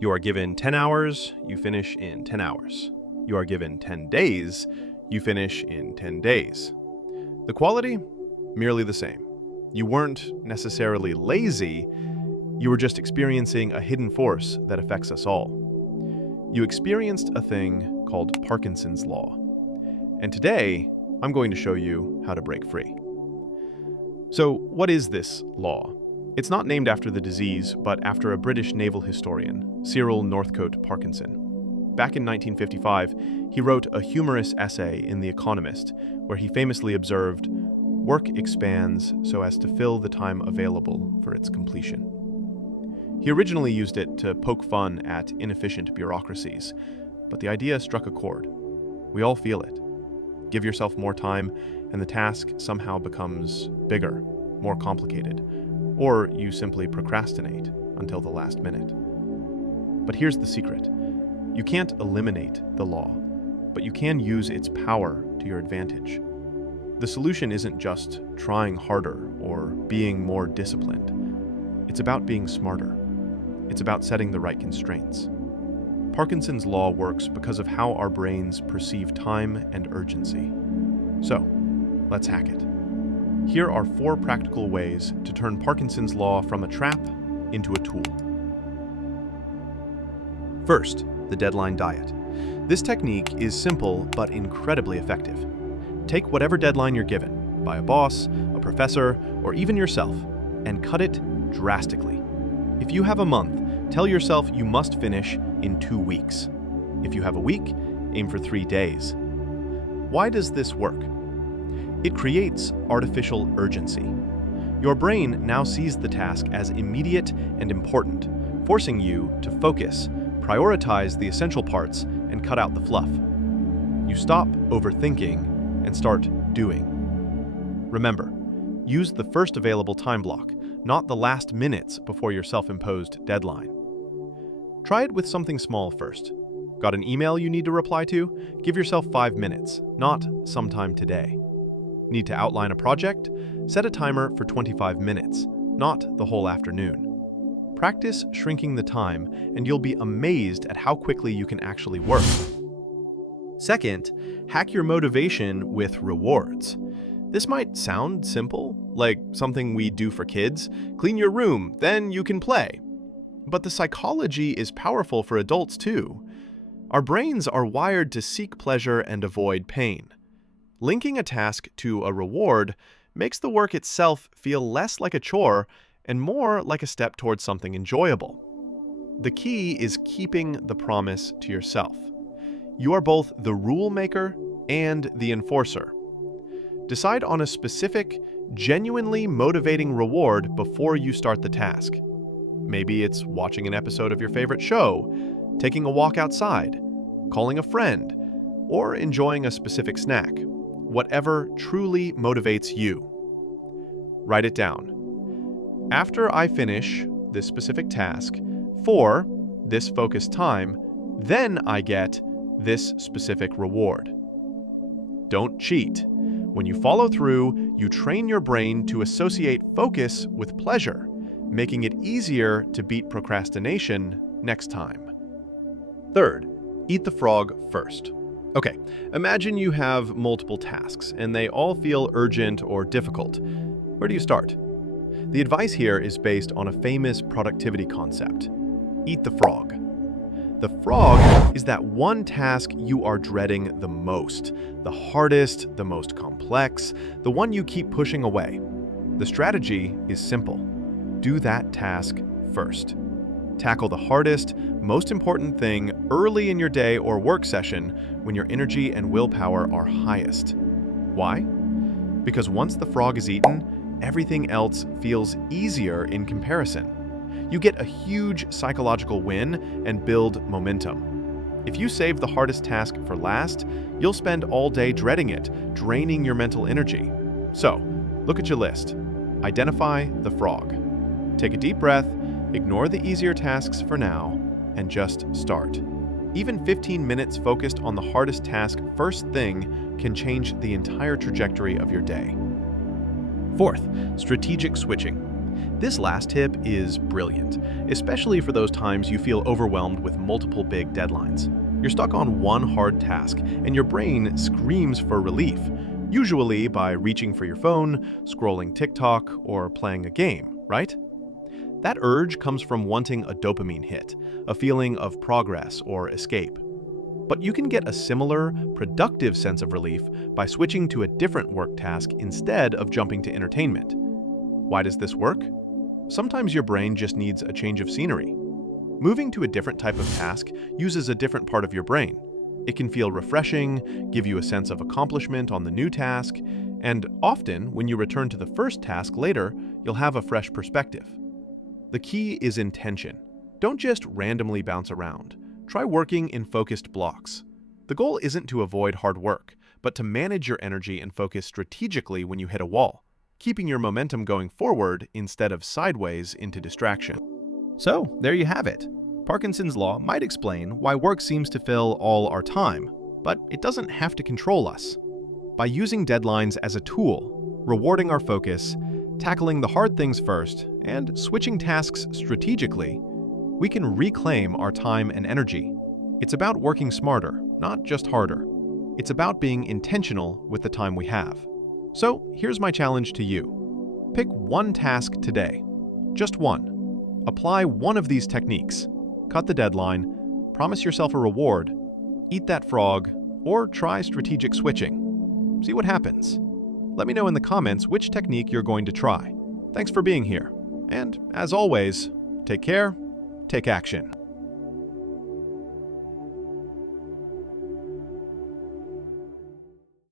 You are given 10 hours, you finish in 10 hours. You are given 10 days, you finish in 10 days. The quality? Merely the same. You weren't necessarily lazy, you were just experiencing a hidden force that affects us all. You experienced a thing called Parkinson's Law. And today, I'm going to show you how to break free. So, what is this law? It's not named after the disease, but after a British naval historian, Cyril Northcote Parkinson. Back in 1955, he wrote a humorous essay in The Economist, where he famously observed, "Work expands so as to fill the time available for its completion." He originally used it to poke fun at inefficient bureaucracies, but the idea struck a chord. We all feel it. Give yourself more time, and the task somehow becomes bigger, more complicated, or you simply procrastinate until the last minute. But here's the secret. You can't eliminate the law, but you can use its power to your advantage. The solution isn't just trying harder or being more disciplined. It's about being smarter. It's about setting the right constraints. Parkinson's law works because of how our brains perceive time and urgency. So, let's hack it. Here are 4 practical ways to turn Parkinson's law from a trap into a tool. First, the deadline diet. This technique is simple but incredibly effective. Take whatever deadline you're given, by a boss, a professor, or even yourself, and cut it drastically. If you have a month, tell yourself you must finish in 2 weeks. If you have a week, aim for 3 days. Why does this work? It creates artificial urgency. Your brain now sees the task as immediate and important, forcing you to focus, prioritize the essential parts, and cut out the fluff. You stop overthinking and start doing. Remember, use the first available time block, not the last minutes before your self-imposed deadline. Try it with something small first. Got an email you need to reply to? Give yourself 5 minutes, not sometime today. Need to outline a project? Set a timer for 25 minutes, not the whole afternoon. Practice shrinking the time, and you'll be amazed at how quickly you can actually work. Second, hack your motivation with rewards. This might sound simple, like something we do for kids. Clean your room, then you can play. But the psychology is powerful for adults too. Our brains are wired to seek pleasure and avoid pain. Linking a task to a reward makes the work itself feel less like a chore and more like a step towards something enjoyable. The key is keeping the promise to yourself. You are both the rule maker and the enforcer. Decide on a specific, genuinely motivating reward before you start the task. Maybe it's watching an episode of your favorite show, taking a walk outside, calling a friend, or enjoying a specific snack. Whatever truly motivates you. Write it down. After I finish this specific task for this focused time, then I get this specific reward. Don't cheat. When you follow through, you train your brain to associate focus with pleasure, making it easier to beat procrastination next time. Third, eat the frog first. Okay, imagine you have multiple tasks, and they all feel urgent or difficult. Where do you start? The advice here is based on a famous productivity concept. Eat the frog. The frog is that one task you are dreading the most, the hardest, the most complex, the one you keep pushing away. The strategy is simple. Do that task first. Tackle the hardest, most important thing early in your day or work session when your energy and willpower are highest. Why? Because once the frog is eaten, everything else feels easier in comparison. You get a huge psychological win and build momentum. If you save the hardest task for last, you'll spend all day dreading it, draining your mental energy. So, look at your list. Identify the frog. Take a deep breath, ignore the easier tasks for now, and just start. Even 15 minutes focused on the hardest task first thing can change the entire trajectory of your day. Fourth, strategic switching. This last tip is brilliant, especially for those times you feel overwhelmed with multiple big deadlines. You're stuck on one hard task, and your brain screams for relief, usually by reaching for your phone, scrolling TikTok, or playing a game, right? That urge comes from wanting a dopamine hit, a feeling of progress or escape. But you can get a similar, productive sense of relief by switching to a different work task instead of jumping to entertainment. Why does this work? Sometimes your brain just needs a change of scenery. Moving to a different type of task uses a different part of your brain. It can feel refreshing, give you a sense of accomplishment on the new task, and often, when you return to the first task later, you'll have a fresh perspective. The key is intention. Don't just randomly bounce around. Try working in focused blocks. The goal isn't to avoid hard work, but to manage your energy and focus strategically when you hit a wall, keeping your momentum going forward instead of sideways into distraction. So, there you have it. Parkinson's law might explain why work seems to fill all our time, but it doesn't have to control us. By using deadlines as a tool, rewarding our focus, tackling the hard things first, and switching tasks strategically, we can reclaim our time and energy. It's about working smarter, not just harder. It's about being intentional with the time we have. So, here's my challenge to you. Pick one task today. Just one. Apply one of these techniques. Cut the deadline, promise yourself a reward, eat that frog, or try strategic switching. See what happens. Let me know in the comments which technique you're going to try. Thanks for being here. And, as always, take care, take action.